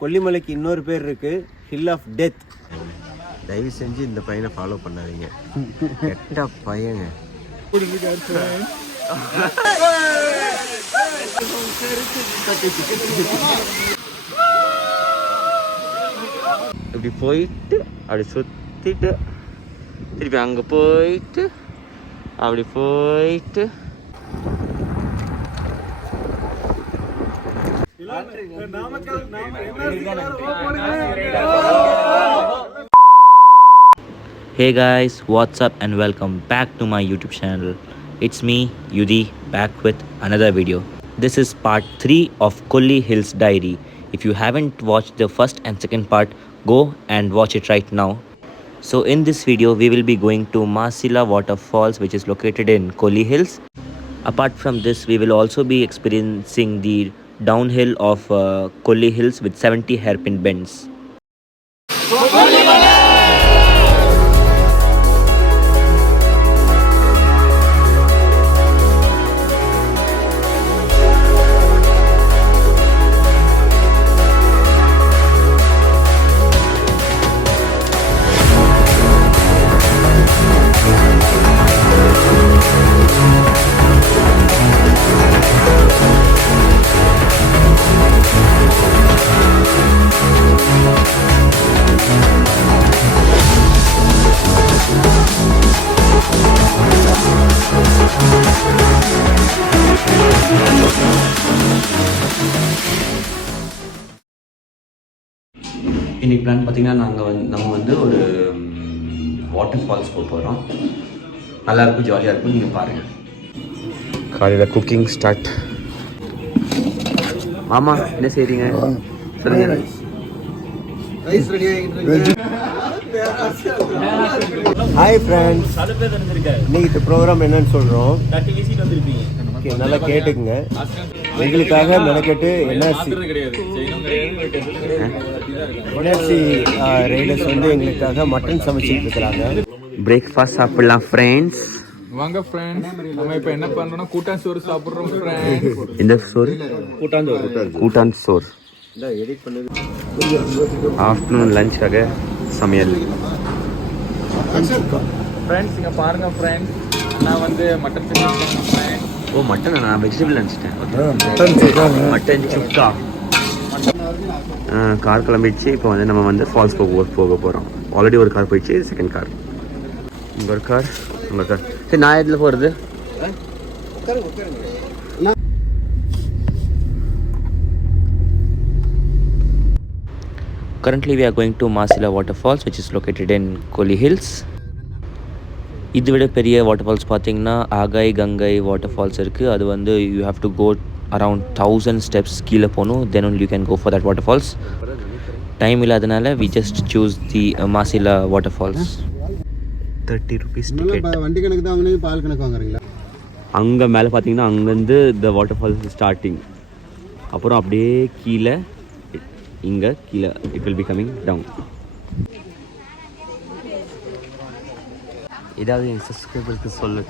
கொல்லிமலைக்கு இன்னொரு பேர் இருக்கு, ஹில் ஆஃப் டெத். தயவு செஞ்சு இந்த பையனை ஃபாலோ பண்ணாதீங்க, கெட்ட பையங்க. இப்படி போயிட்டு அப்படி சுத்திட்டு திருப்பி அங்க போயிட்டு அப்படி போயிட்டு Hey guys, what's up and welcome back to my YouTube channel. It's me, Yudi, back with another video. This is part 3 of Kolli Hills Diary. If you haven't watched the first and second part, go and watch it right now. So in this video, we will be going to Masila Waterfalls, which is located in Kolli Hills. Apart from this, we will also be experiencing the downhill of Kolli Hills with 70 hairpin bends. இன்றைக்கி plan பார்த்திங்கன்னா நம்ம வந்து ஒரு water falls போக போகிறோம். நல்லாயிருக்கும், ஜாலியாக இருக்கும், நீங்கள் பாருங்கள். காலையில் குக்கிங் ஸ்டார்ட். மாமா என்ன செய்கிறீங்க சொல்லுங்கள். ஹாய் ஃப்ரெண்ட்ஸ், இன்னைக்கு இந்த ப்ரோக்ராம் என்னன்னு சொல்கிறோம், நல்லா கேட்டுக்குங்க. எங்களுக்காக மெனக்கெட்டு என்ஆர்சி ரைடர்ஸ் வந்து எங்களுக்காக மட்டன் சமைச்சிட்டு இருக்கிறாங்க. பிரேக்ஃபாஸ்ட் சாப்பிடலாம் ஃப்ரெண்ட்ஸ். வாங்க ஃப்ரெண்ட்ஸ், நம்ம இப்போ என்ன பண்ணுறோம்னா கூட்டான் சோறு சாப்பிட்றோம் ஃப்ரெண்ட்ஸ். இந்த சோறு கூட்டான் சோறு. ஆஃப்டர்நூன் லஞ்சுக்காக சமையல். ஃப்ரெண்ட்ஸ் இங்கே பாருங்க ஃப்ரெண்ட்ஸ், நான் வந்து மட்டன் ஃப்ரெண்ட்ஸ். ஓ மட்டன், நான் வெஜிடபிள் நினச்சிட்டேன். மட்டன் சுக்கா. கார் கிளம்பிடுச்சு. இப்போ வந்து நம்ம வந்து ஃபால்ஸ் போக போகிறோம். ஆல்ரெடி ஒரு கார் போயிடுச்சு, செகண்ட் கார். இங்கே ஒரு கார், உங்கள் கார். சரி, நான் எதில் போகிறது? Currently we are going to Masila Waterfalls, which is located in Kolli Hills. இது விட பெரிய வாட்டர் ஃபால்ஸ் பார்த்தீங்கன்னா ஆகாய் கங்கை வாட்டர் ஃபால்ஸ் இருக்குது. அது வந்து you have to go around 1000 steps கீழே போகணும். Then only you can go for that water falls. Time இல்லாதனால we just choose the Masila water falls. 30 rupees ticket. வண்டி கணக்கு தான் வாங்கினீங்க, பால் கணக்கு வாங்குறீங்களா? அங்கே மேலே பார்த்தீங்கன்னா அங்கேருந்து த வாட்டர் ஃபால்ஸ் ஸ்டார்டிங். அப்புறம் அப்படியே கீழே இங்கே கீழே it will be coming down. ஏதாவது என் சப்ஸ்கிரைபருக்கு சொல்ல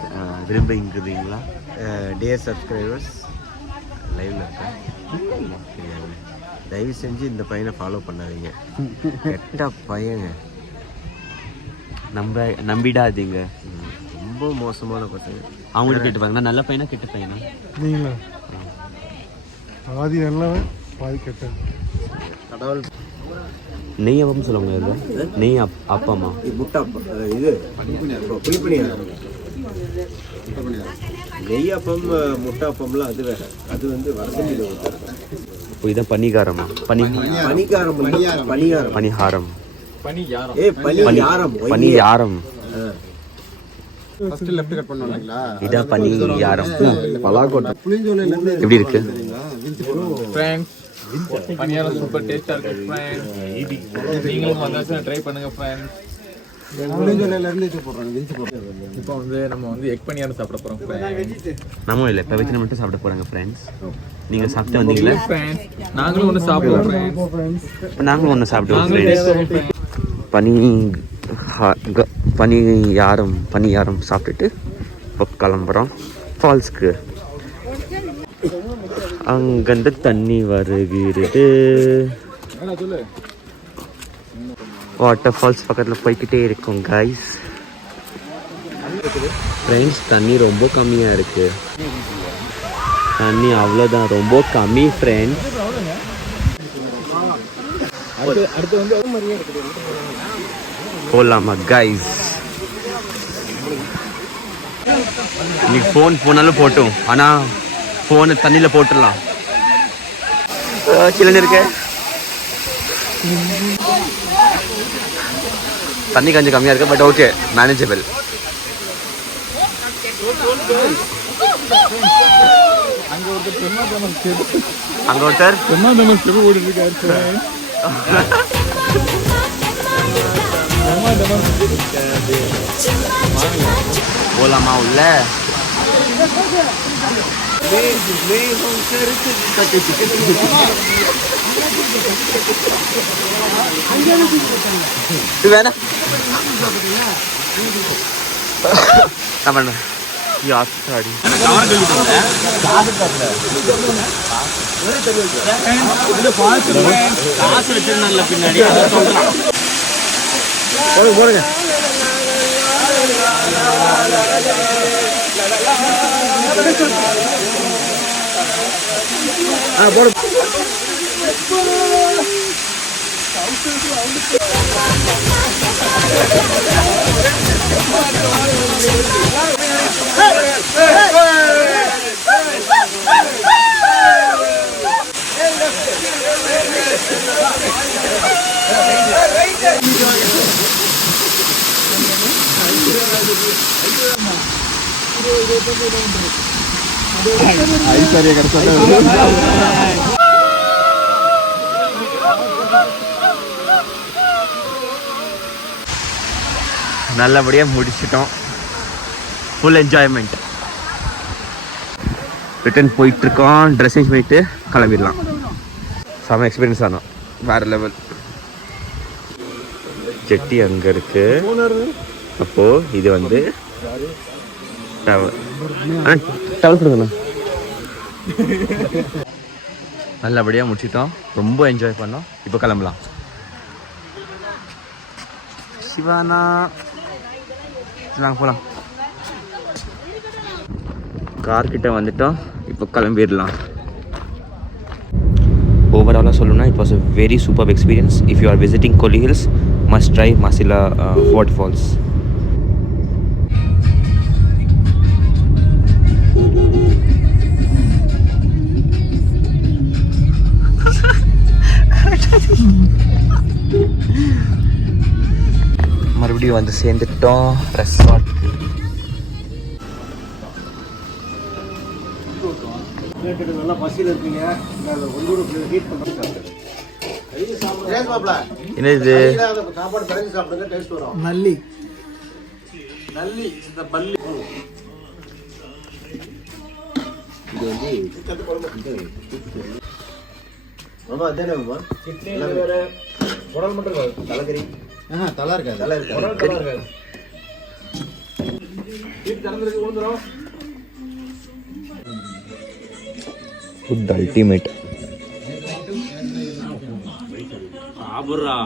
விரும்புகிறீங்களா? டியர் சப்ஸ்கிரைபர்ஸ், லைவ்ல இருக்கேன். தயவு செஞ்சு இந்த பையனை ஃபாலோ பண்ணாதீங்க, கெட்ட பையங்க. நம்பிடாதீங்க, ரொம்ப மோசமான பசங்க. அவங்களுக்கு கெட்ட பையனா? நல்ல பையனா கெட்ட பையனா? நீங்களா? பாதி நல்லவன் பாதி கெட்டவன். கடவுள் நெய் அப்பம் சொல்லுவாங்க. இது நெய் அப்பமா? முட்டை இது புளிப்பணியாரம். நெய் அப்பம் முட்டை அப்பம்லாம் அது வேற. அது வந்து வடசெஞ்சியில் ஊற்றுறது. இப்போ இதான் பனிகாரமா? பனிகாரம், பனியாரம், பனிஹாரம், பனியாரம். ஃபர்ஸ்ட் லெஃப்ட் கட் பண்ணுவாங்களா? இதான் பனியாரம். பலாக்கோட்டை புளிஞ்சோலையில இருந்து எப்படி இருக்கு ஃப்ரெண்ட்ஸ்? பனியாரம் சூப்பர் டேஸ்டா இருக்கு ஃப்ரெண்ட்ஸ். நீங்களும் வந்தாச்சும் ட்ரை பண்ணுங்க ஃப்ரெண்ட்ஸ். புளிஞ்சோலையில இருந்து இது போடுறாங்க, விரிச்சு போடுறாங்க. இப்போ வந்து நம்ம வந்து எக் பனியாரம் சாப்பிட போறோம் ஃப்ரெண்ட்ஸ். நம்ம இல்லை, இப்போ வச்சு மட்டும் சாப்பிட போகிறாங்க ஃப்ரெண்ட்ஸ். நீங்கள் சாப்பிட்டு வந்தீங்களா ஃப்ரெண்ட்ஸ்? நாங்களும் ஒன்று சாப்பிடுவோம் ஃப்ரெண்ட்ஸ். நாங்களும் ஒன்று சாப்பிடுவோம் நாங்களும் ஃப்ரெண்ட்ஸ். டேஸ்ட் பண்ணுவோம் ஃப்ரெண்ட்ஸ். பனியாரம் சாப்பிட்டுட்டு இப்போ கிளம்புறோம் ஃபால்ஸ்க்கு. அங்கேருந்து தண்ணி வருகிறது. சொல்லு. வாட்டர் ஃபால்ஸ் பக்கத்தில் போய்கிட்டே இருக்கோம் கைஸ். ஃப்ரெண்ட்ஸ் தண்ணி ரொம்ப கம்மியாக இருக்குது. தண்ணி அவ்வளோதான், ரொம்ப கம்மி ஃப்ரெண்ட்ஸ். அடுத்து வந்து போகலாமா கைஸ்? இன்னைக்கு ஃபோன் போனாலும் போட்டோம், ஆனால் ஃபோனை தண்ணியில் போட்டுடலாம். கிளம்பி இருக்க தண்ணி கொஞ்சம் கம்மியாக இருக்கு, பட் ஓகே மேனேஜபிள். அங்கே ஒருத்தர் போலாமா உள்ள? வேணா நான் பண்ண யாத்தாடி காசு வச்சிருந்தாங்கல்ல பின்னாடி போடுங்க. போடு. நல்லபடியாக முடிச்சிட்டோம். Full enjoyment. ரிட்டர்ன் போயிட்டுருக்கோம். ட்ரெஸ்ஸிங் பண்ணிட்டு கிளம்பிடலாம். செம எக்ஸ்பீரியன்ஸ் ஆனோம், வேறு லெவல். ஜெட்டி அங்கே இருக்கு. அப்போது இது வந்து டவர். டவர் கொடுங்கண்ணா. நல்லபடியாக முடிச்சிட்டோம், ரொம்ப என்ஜாய் பண்ணோம். இப்போ கிளம்பலாம். சிவானா நாங்கள் போகலாம். கார்கிட்ட வந்துட்டோம், இப்போ கிளம்பிடலாம். ஓவராலாக சொல்லணும்னா it was a very super experience. If you are visiting Kolli hills must try Masila waterfalls. மறுபடியும் வந்து சேர்ந்துட்டோம் ரெசார்ட். நல்லா பசியில் இருக்கீங்க, என்னது சாப்பாடு கடைசி சாப்பிடுங்க, டேஸ்ட் வரும். நல்லி இந்த பல்லி இது வந்து ரொம்ப அதே உடல் மட்டும் தலைக்கறி தலை இருக்காது. தலை இருக்காது. Food ultimate. சாப்பிட்றா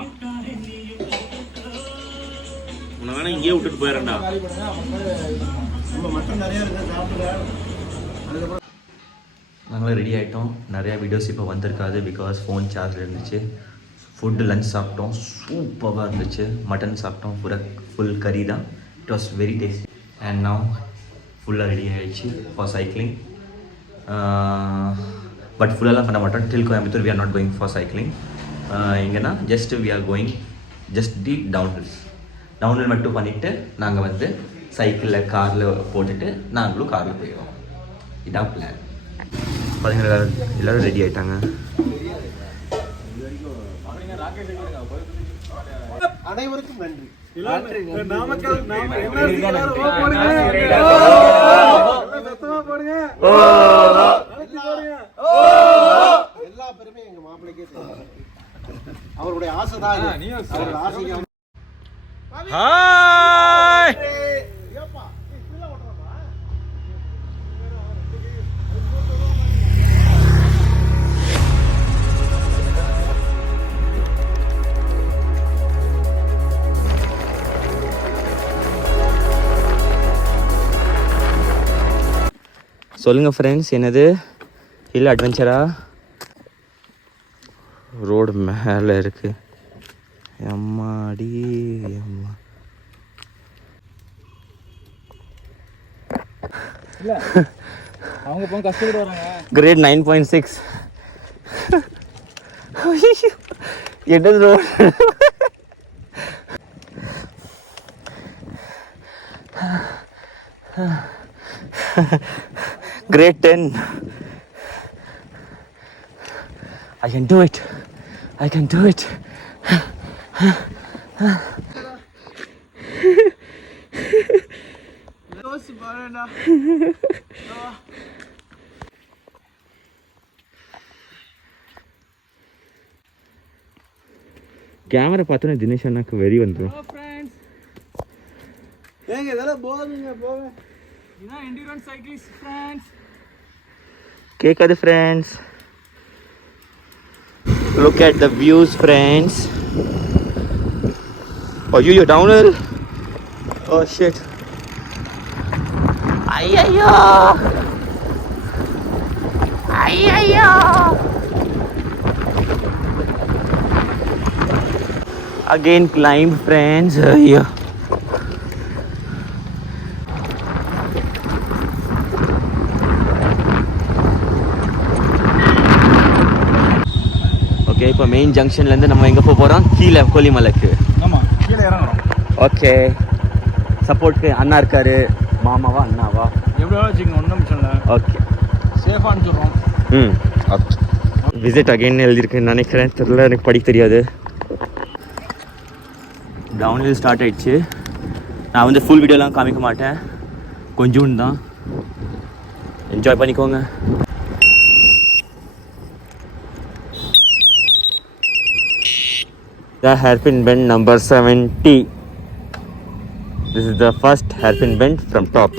உன்னை வேணா இங்கேயே விட்டுட்டு போயிடறேன்டா. நாங்களும் ரெடி ஆகிட்டோம். நிறையா வீடியோஸ் இப்போ வந்திருக்காது, பிகாஸ் ஃபோன் சார்ஜில் இருந்துச்சு. ஃபுட்டு லஞ்ச் சாப்பிட்டோம், சூப்பராக இருந்துச்சு. மட்டன் சாப்பிட்டோம், ஃபுல் கறி தான். It was very tasty. And now ஃபுல்லாக ரெடி ஆகிடுச்சு ஃபார் சைக்கிளிங். பட் ஃபுல்லெல்லாம் பண்ண மாட்டோம். Till Coimbatore we are not going for cycling. எங்கன்னா just we are going just the downhill மட்டும் பண்ணிவிட்டு நாங்கள் வந்து சைக்கிளில் காரில் போட்டுட்டு நாங்களும் காரில் போயிடுவோம். இதான் பிளான். பார்த்தீங்கன்னா எல்லோரும் ரெடி ஆகிட்டாங்க. அனைவருக்கும் நன்றி. எல்லா பெருமையும் எங்க மாப்பிள்ளைக்கே தெரியும். அவருடைய ஆசைதான். அவருடைய ஆசைக்கு சொல்லுங்கள் ஃப்ரெண்ட்ஸ், என்னது ஹில் அட்வென்ச்சரா? ரோடு மேலே இருக்குது. அம்மாடி அம்மா. அவங்க போக கஷ்டப்பட்டு வராங்க. கிரேட் 9.6. என்னது road? Grade 10. I can do it. I can do it. Camera பார்த்தோன்னே தினேஷ் அண்ணாக்கு வெறி வந்துடும். கேட்காது friends. Look at the views friends. ஐயோ டவுன்ஹில். Oh shit. ஐயோ ஐயோ. Again climb friends. ஐயோ. ஓகே, இப்போ மெயின் ஜங்ஷன்லேருந்து நம்ம எங்கே போக போகிறோம்? கீழே கொல்லிமலைக்கு. ஆமாம், கீழே இறங்குறோம். ஓகே, சப்போர்ட்டுக்கு அண்ணா இருக்காரு. மாமாவா அண்ணாவா? எவ்வளோ வச்சுக்கோங்க, ஒன்றும் பிரச்சனை இல்லை. ஓகே, சேஃபாக அனுப்பிச்சுட்றோம். ஓகே. விசிட் அகைன் எழுதியிருக்கேன்னு நினைக்கிறேன், தெரியல, எனக்கு படிக்க தெரியாது. டவுன்ஹில் ஸ்டார்ட் ஆகிடுச்சு. நான் வந்து ஃபுல் வீடியோலாம் காமிக்க மாட்டேன், கொஞ்சோண்டு தான். என்ஜாய் பண்ணிக்கோங்க. The hairpin bend number 70. This is the first hairpin bend from top.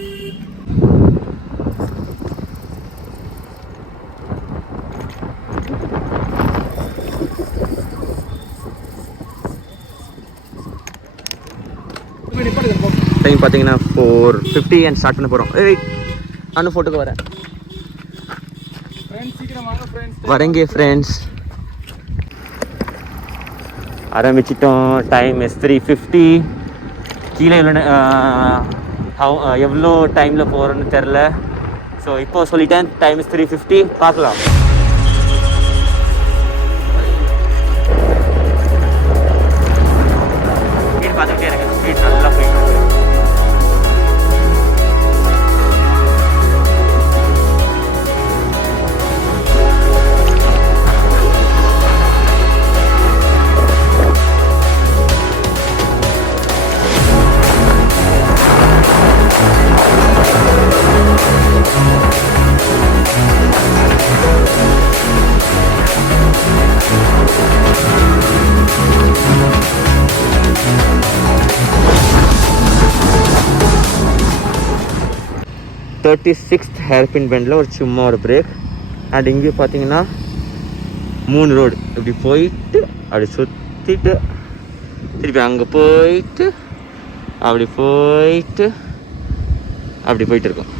Time பார்த்தீங்கன்னா 4:50 and ஸ்டார்ட் பண்ண போகிறோம். வெயிட், நானும் ஃபோட்டோக்கு வரேன். வரேங்க ஃப்ரெண்ட்ஸ். ஆரம்பிச்சிட்டோம். Time is 3:50. கீழே எவ்வளோ டைமில் போகிறோன்னு தெரில. ஸோ இப்போ சொல்லிட்டேன், டைம் இஸ் 3:50. பார்க்கலாம். ஸ்பீட் பார்த்துக்கிட்டே இருக்கு. ஸ்பீட் நல்லா போயிட்டு. ஹேர்பின் பெண்டில் ஒரு சும்மா ஒரு பிரேக். அண்ட் இங்கே பார்த்தீங்கன்னா 3 ரோடு. இப்படி போயிட்டு அப்படி சுற்றிட்டு திருப்பி அங்கே போயிட்டு அப்படி போயிட்டு அப்படி போயிட்டு இருக்கோம்.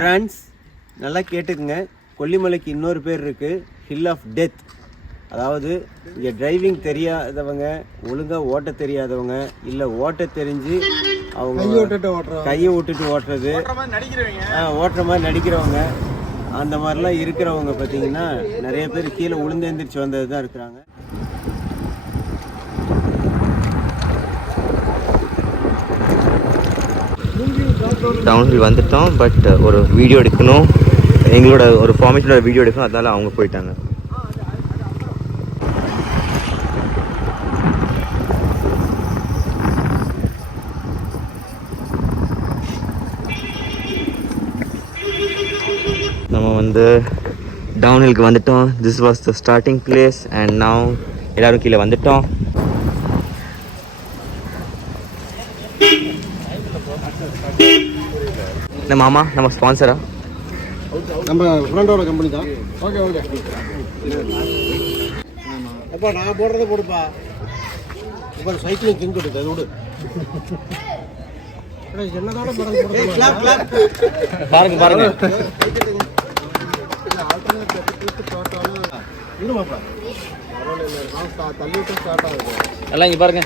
ஃப்ரெண்ட்ஸ், நல்லா கேட்டுக்குங்க. கொல்லிமலைக்கு இன்னொரு பேர் இருக்குது, ஹில் ஆஃப் டெத். அதாவது இங்கே டிரைவிங் தெரியாதவங்க, ஒழுங்காக ஓட்ட தெரியாதவங்க, இல்லை ஓட்ட தெரிஞ்சு அவங்க கையை விட்டுட்டு ஓட்டுறது, ஓட்டுற மாதிரி நடிக்கிறவங்க, அந்த மாதிரிலாம் இருக்கிறவங்க பார்த்தீங்கன்னா நிறைய பேர் கீழே உளுந்து எழுந்திரிச்சு வந்தது தான் இருக்கிறாங்க. டவுன்ஹில் வந்துட்டோம். பட் ஒரு வீடியோ எடுக்கணும், எங்களோட ஒரு ஃபார்மேஷனோட வீடியோ எடுக்கணும், அதனால அவங்க போயிட்டாங்க. நம்ம வந்து டவுன் ஹில்க்கு வந்துட்டோம். This was the starting place and now எல்லோரும் கீழே வந்துட்டோம். இந்த மாமா நம்ம ஸ்பான்சரா? நம்ம ஃப்ரெண்டோட கம்பெனி தான். Okay okay. அப்பா நான் போடுறத போடுப்பா. இப்போ சைக்கிளிங் கிங் கொடுத்து அது விடு. என்னதோட பாருங்க பாருங்க. எல்லாம் இங்கே பாருங்க.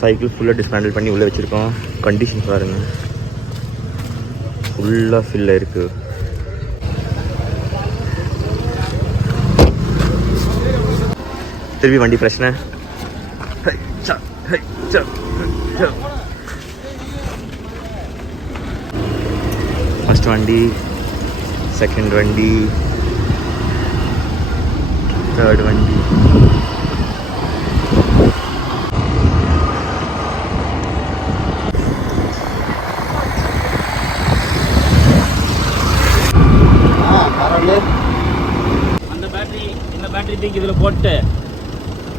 சைக்கிள் ஃபுல்லாக டிஸ்மேண்டில் பண்ணி உள்ளே வச்சுருக்கோம். கண்டிஷன் பாருங்க, ஃபுல்லாக ஃபில் இருக்குது. திருப்பி வண்டி பிரச்சனை. ஃபர்ஸ்ட் வண்டி, செகண்ட் வண்டி, தேர்ட் வண்டி. அந்த பேட்டரி இந்த பேட்டரி தூக்கி இதில் போட்டு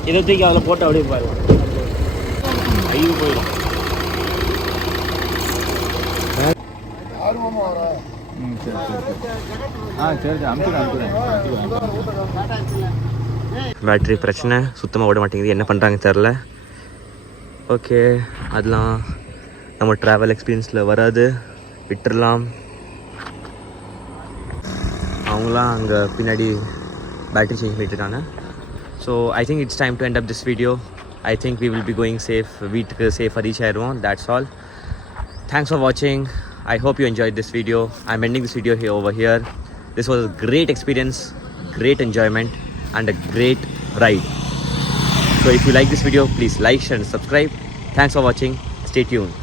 இதை தூக்கி அதில் போட்டு அப்படியே பாருங்க, ஐயோ போயிடும். பேட்ரி பிரச்சனை, சுத்தமாக ஓட மாட்டேங்குது. என்ன பண்ணுறாங்க தெரில. ஓகே, அதெல்லாம் நம்ம ட்ராவல் எக்ஸ்பீரியன்ஸில் வராது, விட்டுடலாம். அவங்களாம் அங்கே பின்னாடி பேட்டரி சேஞ்ச் பண்ணிட்டுருக்காங்க. So I think it's time to end up this video. I think we will be going safe. வீட்டுக்கு சேஃபாக ரீச் ஆயிடுவோம். That's all. Thanks for watching. I hope you enjoyed this video. I'm ending this video over here. This was a great experience, great enjoyment and a great ride. So if you like this video, please like, share and subscribe. Thanks for watching. Stay tuned.